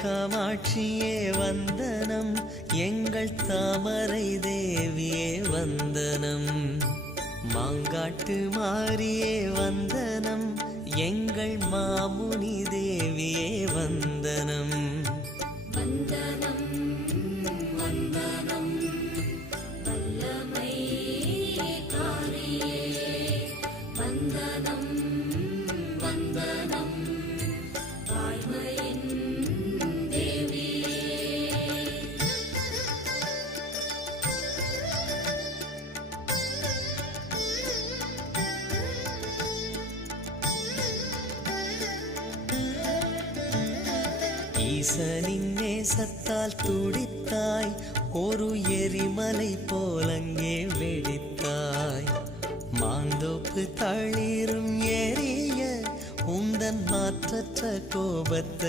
காமாட்சியே வந்தனம், எங்கள் தாமரை தேவியே வந்தனம். மாங்காட்டு மாரியே வந்தனம், எங்கள் மாமுனி தேவியே வந்தனம். வந்தனம் வந்தனம் வல்லமை காரியே, வந்தனம் வந்தனம் வாய்மையின் தேவியே. ஈசனின் நேசத்தால் துடித்தாய், ஒரு எரிமலை போலங்கே வெடித்தாய். மாந்தோப்பு தளிரும் எரிய உந்தன் மாற்றற்ற கோபத்தை